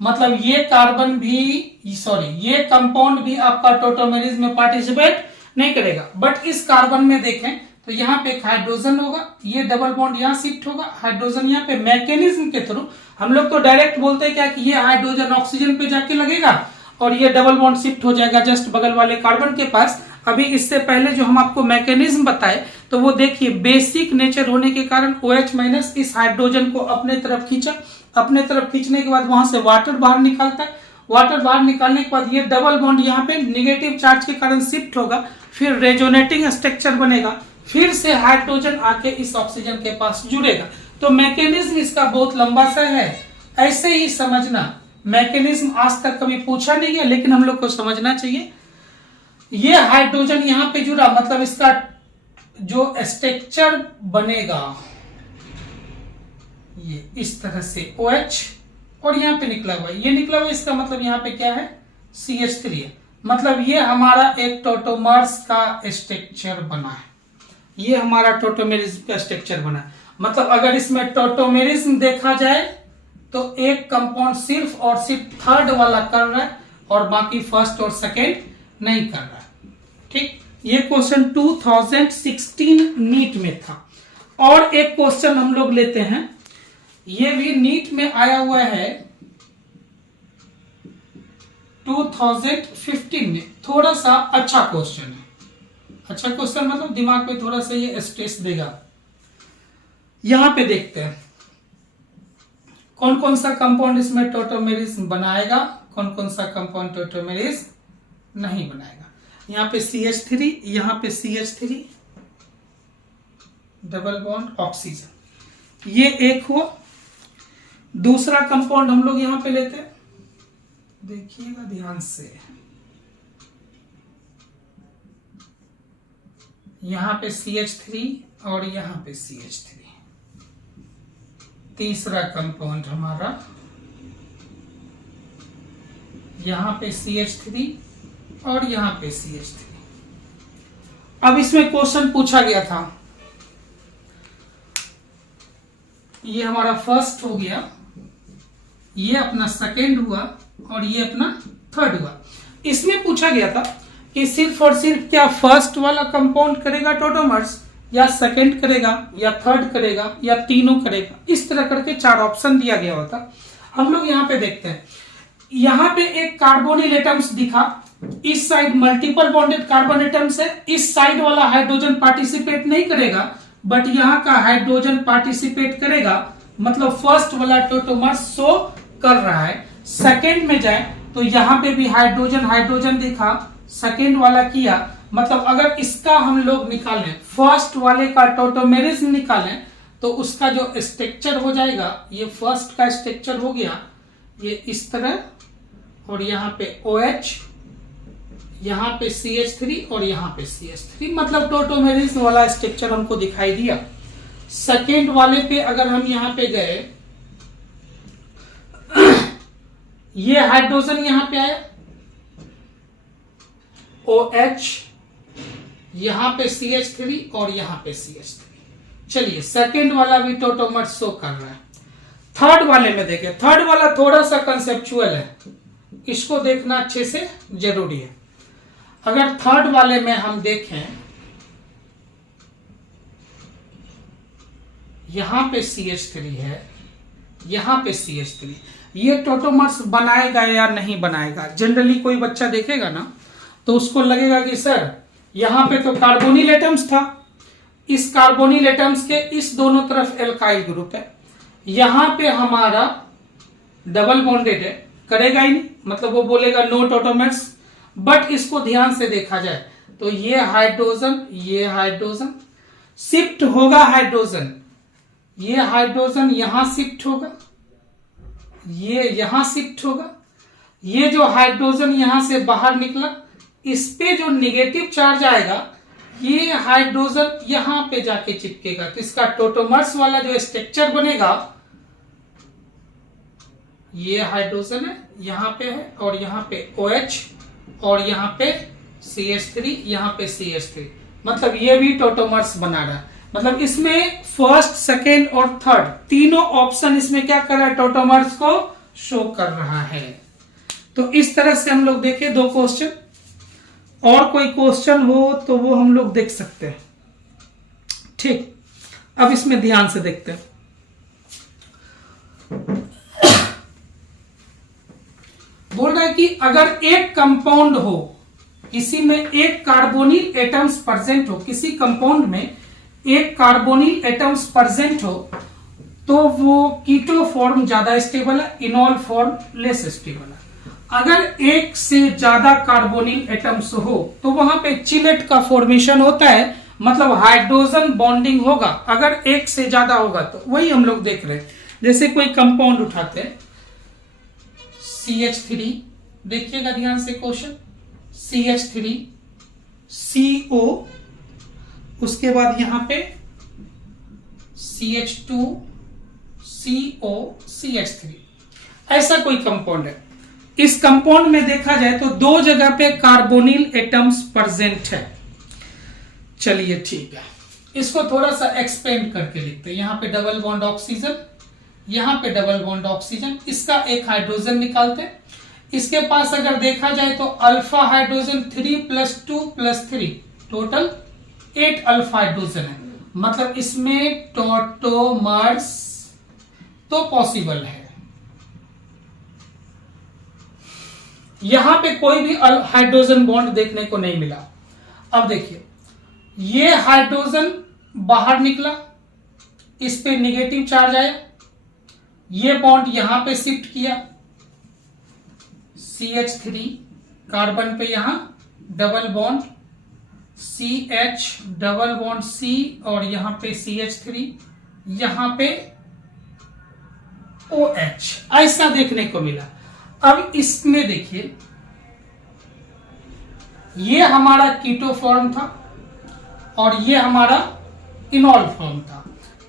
मतलब ये कार्बन भी ये कंपाउंड भी आपका टोटोमेरिज्म में पार्टिसिपेट नहीं करेगा। बट इस कार्बन में देखें तो यहाँ पे एक हाइड्रोजन होगा, ये डबल बॉन्ड यहाँ शिफ्ट होगा, हाइड्रोजन यहाँ पे मैकेनिज्म के थ्रू, हम लोग तो डायरेक्ट बोलते हैं क्या कि ये हाइड्रोजन ऑक्सीजन पे जाके लगेगा और ये डबल बॉन्ड शिफ्ट हो जाएगा जस्ट बगल वाले कार्बन के पास। अभी इससे पहले जो हम आपको मैकेनिज्म बताए तो वो देखिए, बेसिक नेचर होने के कारण OH माइनस इस हाइड्रोजन को अपने तरफ खींचा, अपने तरफ खींचने के बाद वहां से वाटर बाहर निकालता है, वाटर बाहर निकालने के बाद ये डबल बॉन्ड यहाँ पे निगेटिव चार्ज के कारण शिफ्ट होगा, फिर रेजोनेटिंग स्ट्रक्चर बनेगा, फिर से हाइड्रोजन आके इस ऑक्सीजन के पास जुड़ेगा। तो मैकेनिज्म इसका बहुत लंबा सा है, ऐसे ही समझना। मैकेनिज्म आज तक कभी पूछा नहीं है, लेकिन हम लोग को समझना चाहिए। ये हाइड्रोजन यहाँ पे जुड़ा, मतलब इसका जो स्ट्रक्चर बनेगा ये इस तरह से OH, और यहाँ पे निकला हुआ है, ये निकला हुआ, इसका मतलब यहाँ पे क्या है, CH3 है, मतलब ये हमारा एक टोटोमर्स का स्ट्रक्चर बना है, ये हमारा टोटोमेरिज्म का स्ट्रक्चर बना है। मतलब अगर इसमें टोटोमेरिज्म देखा जाए तो एक कंपाउंड सिर्फ और सिर्फ थर्ड वाला कर रहा है और बाकी फर्स्ट और सेकेंड नहीं कर रहा है। ठीक, ये क्वेश्चन 2016 नीट में था। और एक क्वेश्चन हम लोग लेते हैं, ये भी नीट में आया हुआ है 2015 में, थोड़ा सा अच्छा क्वेश्चन है। अच्छा क्वेश्चन मतलब दिमाग पे थोड़ा सा ये स्ट्रेस देगा। यहां पे देखते हैं कौन कौन सा कंपाउंड इसमें टोटोमेरिज्म बनाएगा, कौन कौन सा कंपाउंड टोटोमेरिज्म नहीं बनाएगा। यहाँ पे CH3, यहाँ पे CH3 डबल बॉन्ड ऑक्सीजन, ये एक हुआ। दूसरा कंपाउंड हम लोग यहां पे लेते हैं, देखिएगा ध्यान से, यहां पे CH3 और यहां पे CH3। तीसरा कंपाउंड हमारा यहां पे CH3 और यहां पे CH3। अब इसमें क्वेश्चन पूछा गया था, ये हमारा फर्स्ट हो गया, ये अपना सेकेंड हुआ और ये अपना थर्ड हुआ। इसमें पूछा गया था कि सिर्फ और सिर्फ क्या फर्स्ट वाला कंपाउंड करेगा टोटोमर्स, या सेकंड करेगा, या थर्ड करेगा, या तीनों करेगा। इस तरह करके 4 ऑप्शन दिया गया होता। हम लोग यहाँ पे देखते हैं, यहाँ पे एक कार्बोनिल एटम्स दिखा, इस side multiple bonded carbon atoms है, इस साइड वाला हाइड्रोजन पार्टिसिपेट नहीं करेगा, बट यहाँ का हाइड्रोजन पार्टिसिपेट करेगा, मतलब फर्स्ट वाला टोटोमर्स शो कर रहा है। सेकेंड में जाए तो यहाँ पे भी हाइड्रोजन देखा, सेकेंड वाला किया, मतलब अगर इसका हम लोग निकालें, फर्स्ट वाले का टोटोमेरिज्म निकालें, तो उसका जो स्ट्रक्चर हो जाएगा, ये फर्स्ट का स्ट्रक्चर हो गया, ये इस तरह, और यहाँ पे OH, यहाँ पे CH3 और यहाँ पे CH3, मतलब टॉटोमेरिस वाला स्ट्रक्चर हमको दिखाई दिया। सेकेंड वाले पे अगर हम यहाँ पे गए, ये हाइड्रोजन यहाँ पे आया, OH, यहाँ पे CH3 और यहाँ पे CH3। चलिए सेकेंड वाला भी टॉटोमर शो कर रहा है। थर्ड वाले में देखें, थर्ड वाला थोड़ा सा कंसेप्चुअल है, इसको देखना अच्छे से जरूरी है। अगर थर्ड वाले में हम देखें, यहां पे CH3 है, यहां पे CH3, ये टॉटोमर्स बनाएगा या नहीं बनाएगा? जनरली कोई बच्चा देखेगा ना तो उसको लगेगा कि सर यहां पे तो कार्बोनिल एटम्स था, इस कार्बोनिल एटम्स के इस दोनों तरफ एल्काइल ग्रुप है, यहां पे हमारा डबल बॉन्डेड है, करेगा ही नहीं, मतलब वो बोलेगा नो टॉटोमर्स। बट इसको ध्यान से देखा जाए तो ये हाइड्रोजन शिफ्ट होगा, हाइड्रोजन, ये हाइड्रोजन यहां शिफ्ट होगा, ये यहां शिफ्ट होगा, ये जो हाइड्रोजन यहां से बाहर निकला, इस पे जो निगेटिव चार्ज आएगा, ये हाइड्रोजन यहां पे जाके चिपकेगा, तो इसका टॉटोमर्स वाला जो स्ट्रक्चर बनेगा, ये हाइड्रोजन है, यहां पे है, और यहां पे OH, और यहां पे CH3, यहां पे CH3, मतलब ये भी टॉटोमर्स बना रहा है। मतलब इसमें फर्स्ट, सेकेंड और थर्ड तीनों ऑप्शन इसमें क्या कर रहा है? टॉटोमर्स को शो कर रहा है। तो इस तरह से हम लोग देखें दो क्वेश्चन, और कोई क्वेश्चन हो तो वो हम लोग देख सकते हैं। ठीक, अब इसमें ध्यान से देखते हैं। बोल रहा है कि अगर एक कंपाउंड हो, किसी में एक कार्बोनिल एटम्स प्रेजेंट हो, किसी कंपाउंड में एक कार्बोनिल एटम्स प्रेजेंट हो, तो वो कीटो फॉर्म ज्यादा स्टेबल है, इनॉल फॉर्म लेस स्टेबल है। अगर एक से ज्यादा कार्बोनिल एटम्स हो तो वहां पे चिलेट का फॉर्मेशन होता है, मतलब हाइड्रोजन बॉन्डिंग होगा। अगर एक से ज्यादा होगा तो वही हम लोग देख रहे हैं। जैसे कोई कंपाउंड उठाते हैं, CH3, देखिएगा ध्यान से क्वेश्चन, CH3, CO, उसके बाद यहां पे CH2, CO, CH3, ऐसा कोई कंपाउंड है। इस कंपाउंड में देखा जाए तो दो जगह पे कार्बोनिल एटम्स प्रेजेंट है। चलिए ठीक है, इसको थोड़ा सा एक्सपेंड करके लिखते हैं। यहां पे डबल बॉन्ड ऑक्सीजन, यहां पे डबल बॉन्ड ऑक्सीजन, इसका एक हाइड्रोजन निकालते हैं। इसके पास अगर देखा जाए तो alpha hydrogen 3 + 2 + 3, total 8 alpha hydrogen है, मतलब इसमें टॉटोमर्स तो पॉसिबल है। यहां पे कोई भी हाइड्रोजन बॉन्ड देखने को नहीं मिला। अब देखिए, ये हाइड्रोजन बाहर निकला, इस पे निगेटिव चार्ज आया, ये बॉन्ड यहां पे शिफ्ट किया, CH3 कार्बन पे यहां double bond, CH double bond C, और यहां पे CH3, यहां पे OH, ऐसा देखने को मिला। अब इसमें देखिए, ये हमारा कीटो फॉर्म था और ये हमारा इनॉल फॉर्म था।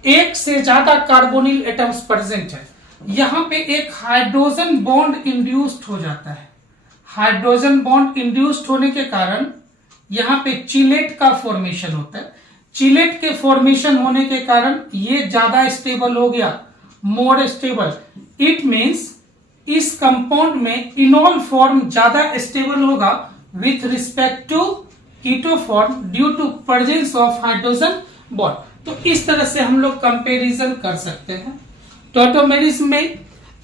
एक से ज्यादा कार्बोनिल एटम्स प्रेजेंट है, यहां पे एक हाइड्रोजन बॉन्ड इंड्यूस्ड हो जाता है। हाइड्रोजन बॉन्ड इंड्यूस्ड होने के कारण यहां पे चिलेट का फॉर्मेशन होता है। चिलेट के फॉर्मेशन होने के कारण ये ज्यादा स्टेबल हो गया, मोर स्टेबल। इट मींस इस कंपाउंड में इनॉल फॉर्म ज्यादा स्टेबल होगा with respect to keto form due to presence of hydrogen bond. तो इस तरह से हम लोग कंपैरिजन कर सकते हैं। टॉटोमेरिस में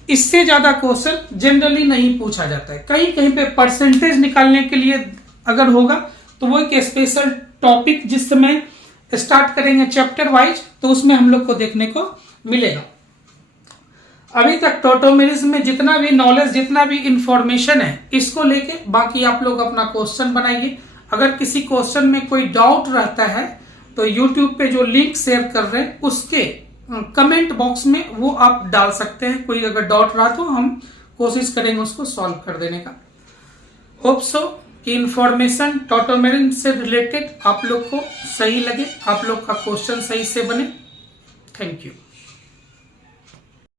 इससे ज्यादा क्वेश्चन जनरली नहीं पूछा जाता है। कहीं कहीं पे परसेंटेज निकालने के लिए अगर होगा तो वो एक स्पेशल टॉपिक जिस समय स्टार्ट करेंगे चैप्टर वाइज, तो उसमें हम लोग को देखने को मिलेगा। अभी तक टॉटोमेरिस में जितना भी नॉलेज, जितना भी इंफॉर्मेशन है, इसको लेके बाकी आप लोग अपना क्वेश्चन बनाइए। अगर किसी क्वेश्चन में कोई डाउट रहता है तो यूट्यूब पे जो लिंक शेयर कर रहे हैं उसके कमेंट बॉक्स में वो आप डाल सकते हैं। कोई अगर डाउट रहा तो हम कोशिश करेंगे उसको सॉल्व कर देने का। होप सो कि इंफॉर्मेशन टॉटोमेरिन से रिलेटेड आप लोग को सही लगे, आप लोग का क्वेश्चन सही से बने। Thank you.